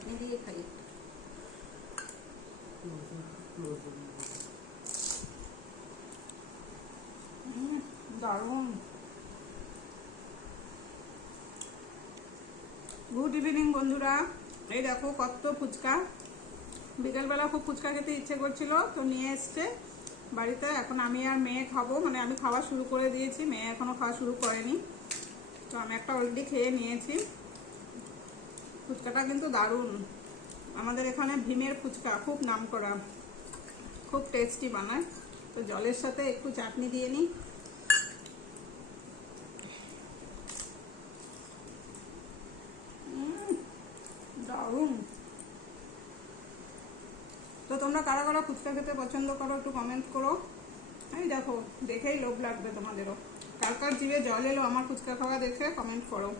চাটনি দিয়ে খাই। দারুণ। গুড ইভিনিং বন্ধুরা। এই দেখো কত ফুচকা, বিকেলবেলা খুব ফুচকা খেতে ইচ্ছে করছিল তো নিয়ে এসছে বাড়িতে। এখন আমি আর মেয়ে খাবো, মানে আমি খাওয়া শুরু করে দিয়েছি, মেয়ে এখনো খাওয়া শুরু করেনি। তো আমি একটা অলরেডি খেয়ে নিয়েছি। ফুচকাটা কিন্তু দারুণ। আমাদের এখানে ভীমের ফুচকা খুব নাম করা, খুব টেস্টি বানায়। তো জলের সাথে একটু চাটনি দিয়ে নিই। দারুণ। তো তোমরা কারা কারা ফুচকা খেতে পছন্দ করো একটু কমেন্ট করো। এই দেখো, দেখেই লোভ লাগবে তোমাদেরও। কার কার জিভে জল এলো আমার ফুচকা খাওয়া দেখে কমেন্ট করো।